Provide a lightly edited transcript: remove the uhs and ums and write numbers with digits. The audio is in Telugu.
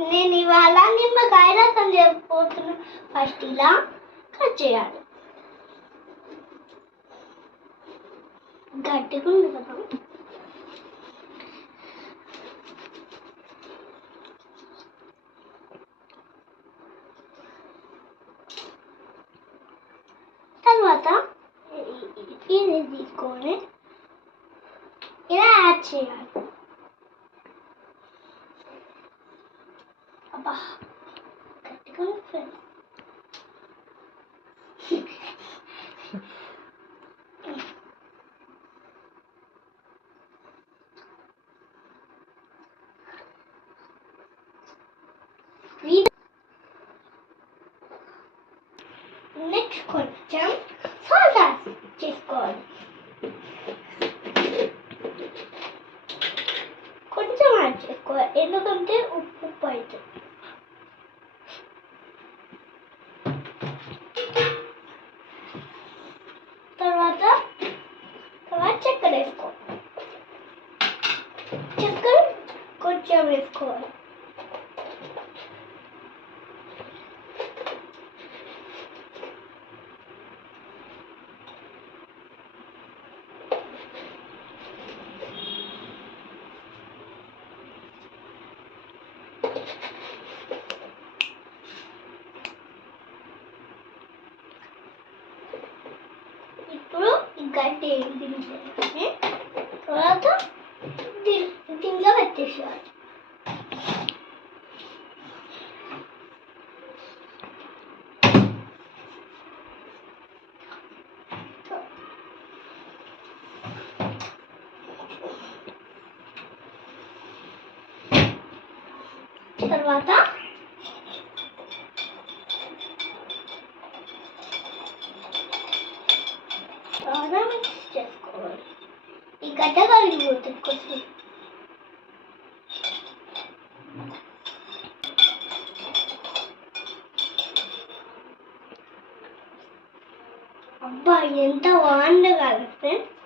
నేను ఇవాళ నిమ్మకాయ రసం చేయకపోతున్నా. ఫస్ట్ ఇలా కట్ చేయాలి. గట్టిగా ఉంది కదా. తర్వాత ఇది తీసుకొని ఇలా యాడ్ చేయాలి. అబ్బా గట్టిగా ఫ్రెండ్స్. నెక్స్ట్ కొంచెం సాల్ట్ యాడ్ చేసుకోవాలి. కొంచెం యాడ్ చేసుకోవాలి, ఎందుకంటే ఉప్పు అవుతుంది. తర్వాత చక్కెర వేసుకోవాలి. చక్కెర కొంచెం వేసుకోవాలి. ఇప్పుడు ఈ గడ్డి దించేయాలి. తర్వాత దీనిలో పెట్టేసేయాలి. తర్వాత మిక్స్ చేసుకోవాలి. ఈ గడ్డ కలిగిపోతుంది కొంచెం. అబ్బా ఎంత బాగుంది కదా ఫ్రెండ్స్.